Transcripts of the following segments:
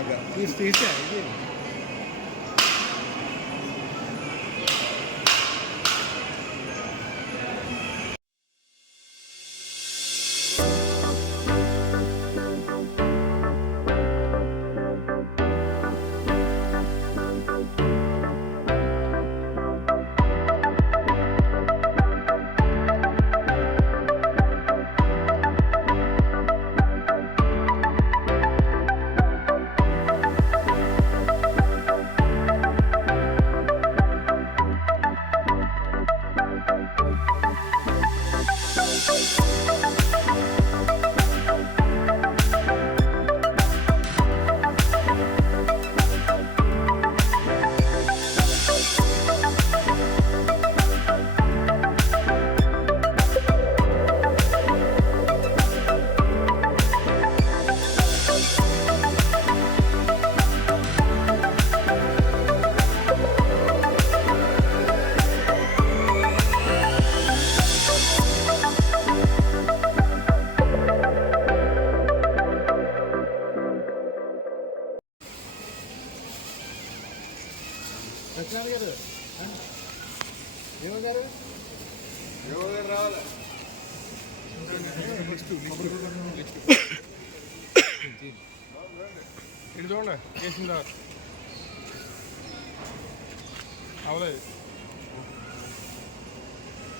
అలాగా తీస్తే ఇది సత్యనారాయణ గారు ఏమగారు రావాలి ఇటు చూడండి వేసిందా అవలేదు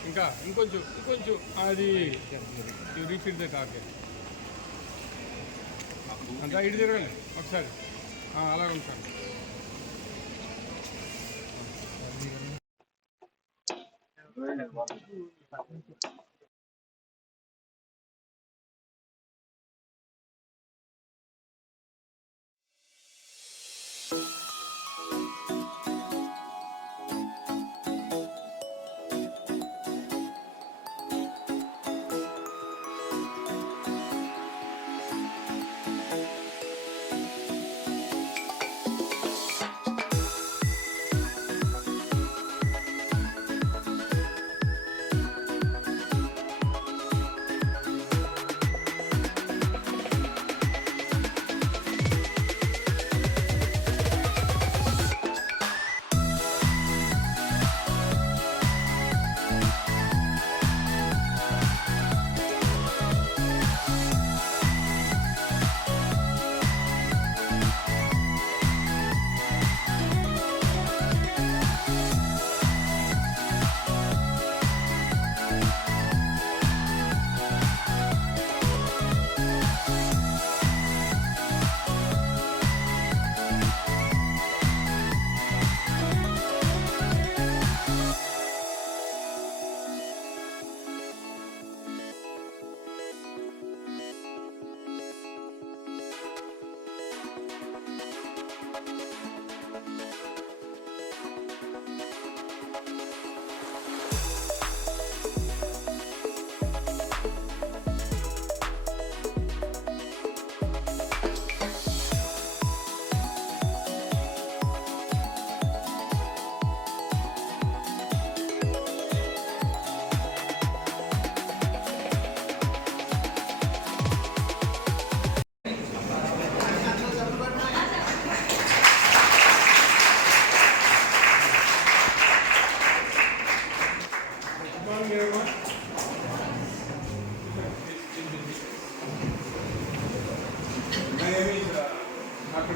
ఇంకా ఇంకొంచెం అది రీఫిల్ కాకే అంతా ఇటు తిరగండి ఒకసారి అలాగే ఉంటాను.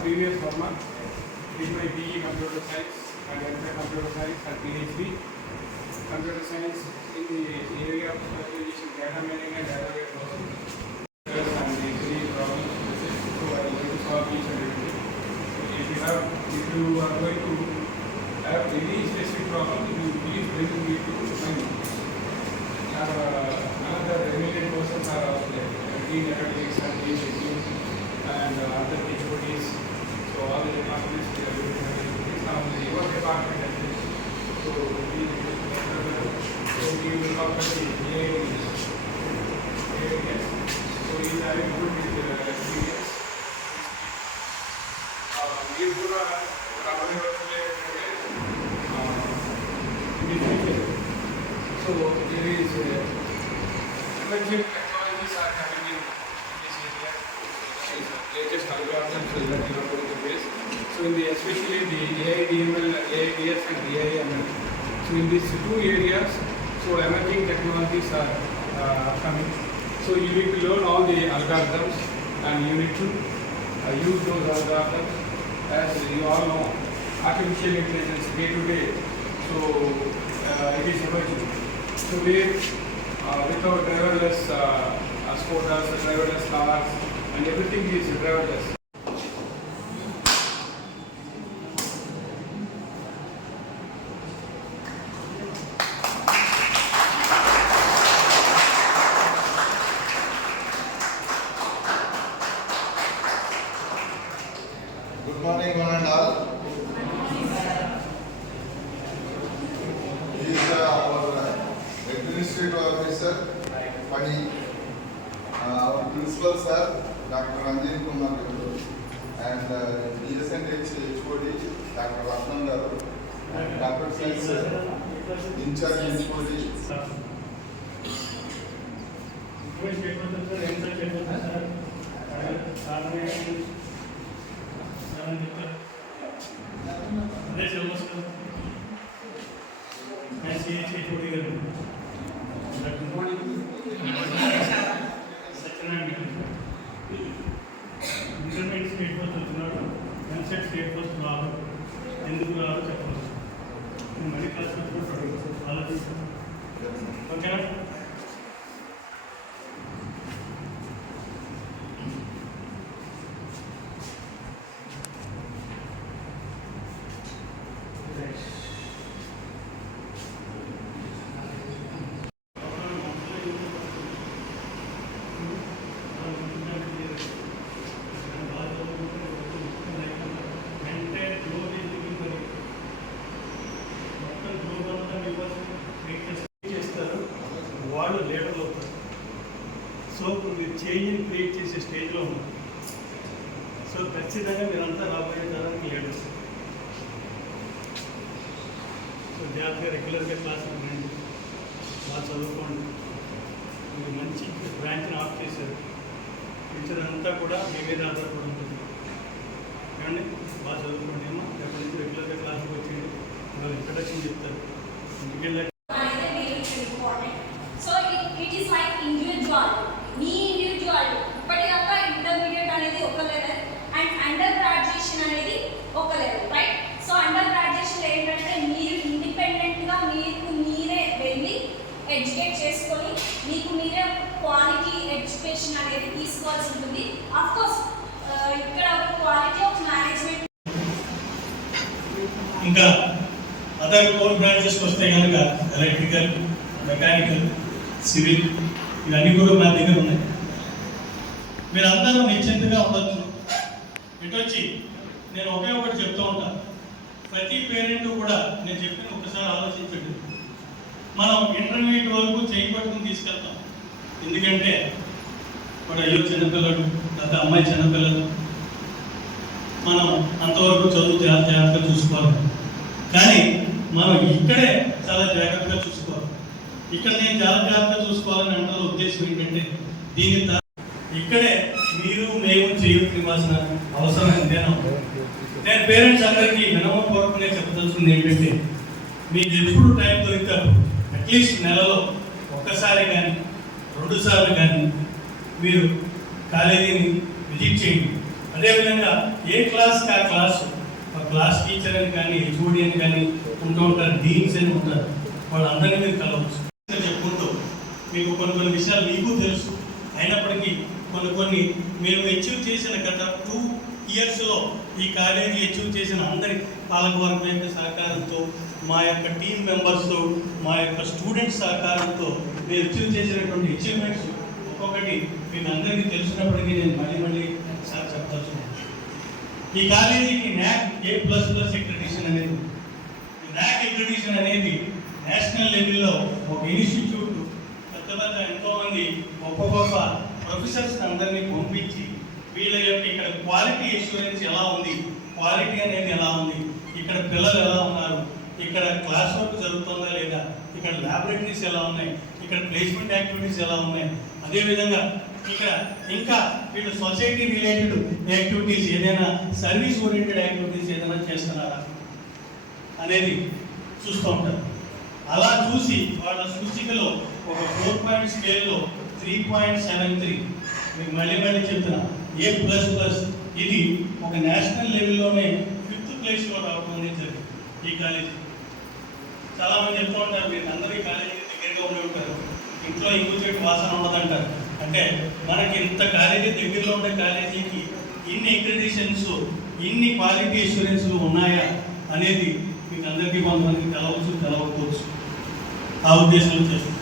Previous Verma did my BE Computer Science and MA Computer Science and PhD Computer Science in the area of specialization data mining and database processing. And the three problems, so I will going to solve each and everything. If you are going to have any specific problem, you please bring me to mind. Another related persons are also there. Dean Analytics and Dean and other capabilities. So all the departments we are doing now your department and so we will talk about the areas. So he is having good experience. We will so there is emerging technologies are coming in this area. Latest algorithms especially the AIDML, AIDS and AIML. So in these two areas, so emerging technologies are coming. So you need to learn all the algorithms and you need to use those algorithms. As you all know, artificial intelligence day to day, so it is emerging. So without driverless scooters, driverless cars, and everything is driverless. Good morning, one and all. He is our administrative officer, Pani. Our principal sir, Dr. Ranjit Kumar Garu, and DSNH HOD, Dr. Ratnam Garu, and Dr. Science in charge HOD. अरे नमस्कार मैं CHA छोड़ी कर Satyanarayan intermediate state first వస్తున్నాడు ఎన్సెట్ state first రాదు ఎందుకు రాదు చెప్పాలి మళ్ళీ క్లాస్ పెట్టుకుంటాడు ఆలోచిస్తాను ఓకేనా వాళ్ళు లీడర్లు అవుతారు. సో మీరు చేంజ్ని క్రియేట్ చేసే స్టేజ్లో ఉన్నారు. సో ఖచ్చితంగా మీరంతా రాబోయే తరానికి లీడర్స్. సో జాగ్రత్తగా రెగ్యులర్గా క్లాసులు రండి, బాగా చదువుకోండి. మీరు మంచి బ్రాంచ్ని ఆఫ్ చేశారు, ఫ్యూచర్ అంతా కూడా మీ మీద ఆధారపడి ఉంటుంది. ఏమండి బాగా చదువుకోండి ఏమో, ఎప్పటి నుంచి రెగ్యులర్గా క్లాసుకి వచ్చేయండి, వాళ్ళు ఇంట్రడక్షన్ చెప్తారు. ఇంటికి వెళ్ళాక మీ ఇండివిజువల్ ఇప్పటిదాక ఇంటర్మీడియట్ అనేది ఒక లెవెల్ అండ్ అండర్ గ్రాడ్యుయేషన్ అనేది ఒక level, right? So under graduation ఏంటంటే మీరు ఇండిపెండెంట్గా మీకు మీరే వెళ్ళి ఎడ్యుకేట్ చేసుకొని మీకు మీరే క్వాలిటీ ఎడ్యుకేషన్ అనేది తీసుకోవాల్సి ఉంటుంది. అఫ్కోర్స్ ఇక్కడ క్వాలిటీ ఆఫ్ మేనేజ్మెంట్. ఇంకా అదర్ కోర్ బ్రాంచెస్కి వస్తే కనుక ఎలక్ట్రికల్, మెకానికల్, సివిల్ ఇవన్నీ కూడా మన దగ్గర ఉన్నాయి. మీరు అందరూ నిశ్చింతగా ఉండొచ్చు. ఇటు వచ్చి నేను ఒకే ఒకటి చెప్తూ ఉంటాను, ప్రతి పేరెంట్ కూడా నేను చెప్పిన ఒకసారి ఆలోచించండి. మనం ఇంటర్మీడియట్ వరకు చేయి పట్టుకుని తీసుకెళ్తాం, ఎందుకంటే వాడు అయ్యో చిన్నపిల్లడు లేదా అమ్మాయి చిన్నపిల్లలు, మనం అంతవరకు చదువు జాగ్రత్తగా చూసుకోవాలి. కానీ మనం ఇక్కడే చాలా జాగ్రత్తగా చూసుకోవాలి. ఇక్కడ నేను జాగ్రత్తగా చూసుకోవాలని అంటే ఉద్దేశం ఏంటంటే దీని ఇక్కడే మీరు మేము చేయాల్సిన అవసరం ఎంతైనా. నేను పేరెంట్స్ అందరికీ వినమపూర్వకంగా చెప్పదలుచుకుంది ఏంటంటే, మీకు ఎప్పుడు టైం దొరికితే అట్లీస్ట్ నెలలో ఒక్కసారి కానీ 2 సార్లు కానీ మీరు కాలేజీని విజిట్ చేయండి. అదేవిధంగా ఏ క్లాస్కి ఆ క్లాసు, ఆ క్లాస్ టీచర్ అని కానీ హెచ్ఓడి అని కానీ ఉంటూ ఉంటారు, డీన్స్ అని ఉంటారు, వాళ్ళందరినీ మీరు కలవచ్చు. చెప్పుకుంటూ మీకు కొన్ని విషయాలు మీకు తెలుసు, అయినప్పటికీ కొన్ని మేము అచీవ్ చేసిన గత 2 ఇయర్స్లో ఈ కాలేజీ అచీవ్ చేసిన అందరి పాలకవర్గం యొక్క సహకారంతో, మా యొక్క టీం మెంబర్స్తో, మా యొక్క స్టూడెంట్స్ సహకారంతో మేము అచీవ్ చేసినటువంటి అచీవ్మెంట్స్ ఒక్కొక్కటి మీకు అందరికీ తెలిసినప్పటికీ నేను మళ్ళీ సార్ చెప్పాల్సి ఉంది. ఈ కాలేజీకి NAAC A++ అక్రిడిటేషన్ అనేది, NAAC అక్రిడిటేషన్ అనేది నేషనల్ లెవెల్లో ఒక ఇన్స్టిట్యూట్ పెద్ద ఎంతోమంది గొప్ప ప్రొఫెసర్స్ అందరినీ పంపించి వీళ్ళ యొక్క ఇక్కడ క్వాలిటీ అష్యూరెన్స్ ఎలా ఉంది, క్వాలిటీ అనేది ఎలా ఉంది, ఇక్కడ పిల్లలు ఎలా ఉన్నారు, ఇక్కడ క్లాస్ వర్క్ జరుగుతుందా లేదా, ఇక్కడ ల్యాబొరేటరీస్ ఎలా ఉన్నాయి, ఇక్కడ ప్లేస్మెంట్ యాక్టివిటీస్ ఎలా ఉన్నాయి, అదేవిధంగా ఇక్కడ ఇంకా వీళ్ళు సొసైటీ రిలేటెడ్ యాక్టివిటీస్ ఏదైనా సర్వీస్ ఓరియంటెడ్ యాక్టివిటీస్ ఏదైనా చేస్తున్నారా అనేది చూస్తూ ఉంటారు. అలా చూసి వాళ్ళ సూచికలో ఒక 4 పాయింట్ స్కేల్లో 3.73 మీకు మళ్ళీ చెప్తున్నా A++ ఇది ఒక నేషనల్ లెవెల్లోనే 5th ప్లేస్లో రావడం అనేది జరిగింది. ఈ కాలేజీ చాలామంది చెప్తూ ఉంటారు, మీరు అందరూ ఈ కాలేజీ దగ్గరగా ఉండి ఉంటారు, ఇంట్లో ఇంకో చెట్టు వాసన ఉండదంటారు. అంటే మనకి ఇంత కాలేజీ దగ్గరలో ఉండే కాలేజీకి ఇన్ని అక్రిడిషన్స్, ఇన్ని క్వాలిటీ అష్యూరెన్స్లు ఉన్నాయా అనేది మీకు అందరికీ కొంతమందికి తెలవకపోవచ్చు. ఆ ఉద్దేశంలో చేస్తాం.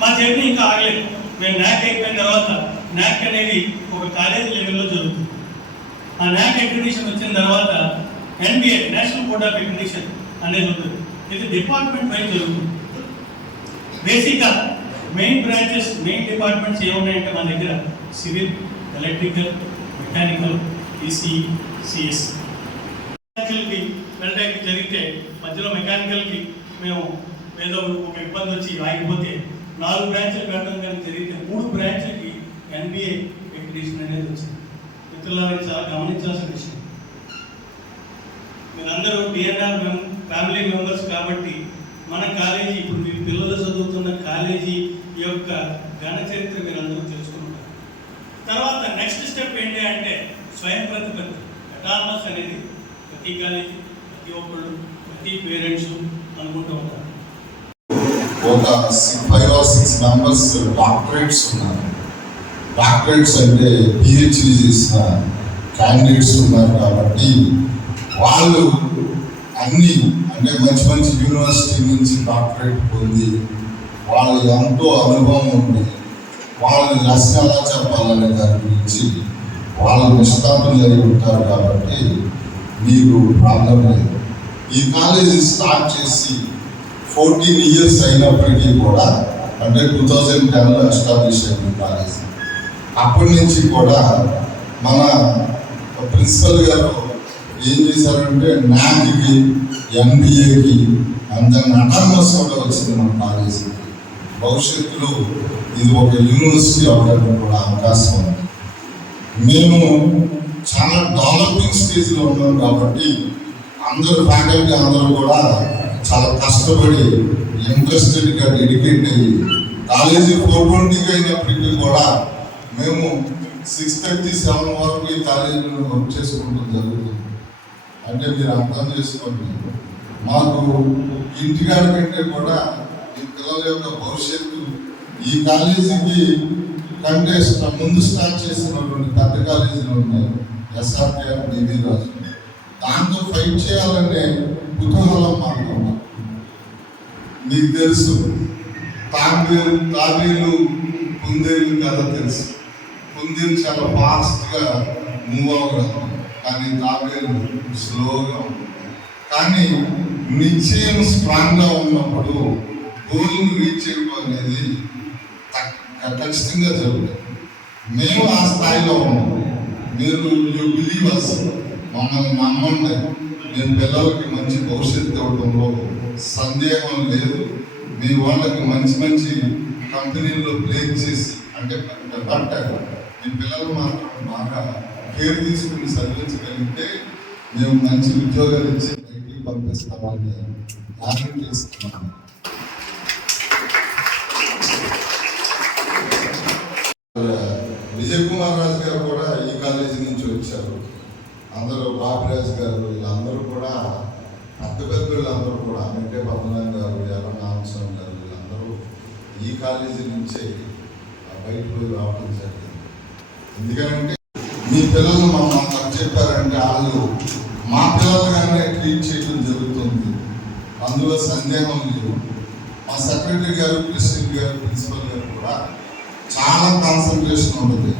మా జర్నీ ఇంకా ఆగలేదు. మేము న్యాక్ అయిపోయిన తర్వాత న్యాక్ అనేది ఒక కాలేజీ లెవెల్లో జరుగుతుంది. ఆ న్యాక్ అక్రిడిషన్ వచ్చిన తర్వాత NBA national board of accreditation అనేది ఉంటుంది. ఇది డిపార్ట్మెంట్ వైజ్ జరుగుతుంది. బేసిక్గా మెయిన్ డిపార్ట్మెంట్స్ ఏమున్నాయంటే మన దగ్గర civil, electrical, mechanical, ECE, CS. మెకానికల్కి వెళ్ళడానికి జరిగితే మధ్యలో మెకానికల్కి మేము ఏదో ఒక ఇబ్బంది వచ్చి ఆగిపోతే 4 బ్రాంచ్లు పెట్టడం కానీ జరిగితే 3 బ్రాంచ్లకి NBA అక్రిడిషన్ అనేది వచ్చింది. మిత్రులారా చాలా గమనించాల్సిన విషయం. మీరందరూ DNR ఫ్యామిలీ మెంబర్స్ కాబట్టి మన కాలేజీ ఇప్పుడు మీ పిల్లలు చదువుతున్న కాలేజీ యొక్క ఘన చరిత్ర మీరందరూ తెలుసుకుంటారు. తర్వాత నెక్స్ట్ స్టెప్ ఏంటి అంటే స్వయం ప్రతిపత్తి. అటానమస్ అనేది ప్రతి కాలేజీ, ప్రతి ఒక్కళ్ళు, ప్రతి పేరెంట్స్ అనుకుంటూ ఉంటారు. ఒక 5 or 6 మెంబర్స్ డాక్టరేట్స్ ఉన్నారు. డాక్టరేట్స్ అంటే PhD చేసిన క్యాండిడేట్స్ ఉన్నారు. కాబట్టి వాళ్ళు అన్ని అంటే మంచి మంచి యూనివర్సిటీ నుంచి డాక్టరేట్ పొంది వాళ్ళు ఎంతో అనుభవం ఉంది. వాళ్ళని లెసన్ ఎలా చెప్పాలనే దాని గురించి వాళ్ళు నిష్ణాతులు అయి ఉంటారు. కాబట్టి మీకు ప్రాబ్లం లేదు. ఈ కాలేజీ స్టార్ట్ చేసి 14 years అయినప్పటికీ కూడా, అంటే 2010లో ఎస్టాబ్లిష్ అయింది కాలేజ్. అప్పటి నుంచి కూడా మన ప్రిన్సిపల్ గారు ఏం చేశారంటే న్యాక్కి, MBAకి అందరిని అటానమస్ కూడా వచ్చింది మన కాలేజీకి. భవిష్యత్తులో ఇది ఒక యూనివర్సిటీ అవడానికి కూడా అవకాశం ఉంది. మేము చాలా డెవలపింగ్ స్టేజ్లో ఉన్నాం కాబట్టి అందరూ ఫ్యాకల్టీ అందరూ కూడా చాలా కష్టపడి ఇంట్రెస్టెడ్గా డెడికేట్ అయ్యి కాలేజీ 420 అయినప్పటికీ కూడా మేము 6:37 వరకు ఈ కాలేజీలో వర్క్ చేసుకోవడం జరుగుతుంది. అంటే మీరు అర్థం చేసుకోండి, మాకు ఇంటికాడ కంటే కూడా ఈ పిల్లల యొక్క భవిష్యత్తు ఈ కాలేజీకి కంటే ముందు స్టార్ట్ చేసినటువంటి పెద్ద కాలేజీలు ఉన్నాయి, SRKR, BB రాజు. దాంతో ఫైట్ చేయాలనే కుతూహలం మాకు ఉంది. మీకు తెలుసు తాబేలు కుందేలు కదా తెలుసు. కుందేలు చాలా ఫాస్ట్గా మూవ్ అవ్వగలదు, కానీ తాబేలు స్లోగా ఉంటుంది. కానీ నిశ్చయం స్ట్రాంగ్గా ఉన్నప్పుడు గోల్ని రీచ్ చేయడం అనేది ఖచ్చితంగా జరుగుతుంది. మేము ఆ స్థాయిలో ఉన్నాం. మీరు బిలీవర్స్ మమ్మల్ని నమ్మండి. మేము పిల్లలకి మంచి భవిష్యత్తు ఇవ్వడంలో సందేహం లేదు. మీ వాళ్ళకి మంచి మంచి కంపెనీల్లో ప్లేస్ చేసి అంటే బట్ మీ పిల్లలు మాత్రం బాగా కేర్ తీసుకుని చదివించగలిగితే మేము మంచి ఉద్యోగాలు ఇచ్చి బయటికి పంపిస్తామని గ్యారెంటీ ఇస్తున్నాము. విజయ్ కుమార్ రాజు గారు కూడా ఈ కాలేజీ నుంచి వచ్చారు. అందరూ బాబిరాజు గారు వీళ్ళందరూ కూడా పెద్ద వీళ్ళందరూ కూడా అంటే పద్మనాభ గారు, నాగస్వామి గారు వీళ్ళందరూ ఈ కాలేజీ నుంచే బయటకు పోయి రావడం జరిగింది. ఎందుకంటే మీ పిల్లలు మమ్మల్ని చెప్పారంటే వాళ్ళు మా పిల్లలుగానే ట్రీట్ చేయడం జరుగుతుంది, అందులో సందేహం లేదు. మా సెక్రటరీ గారు, ప్రెసిడెంట్ గారు, ప్రిన్సిపల్ గారు కూడా చాలా కాన్సన్ట్రేషన్ ఉంటుంది.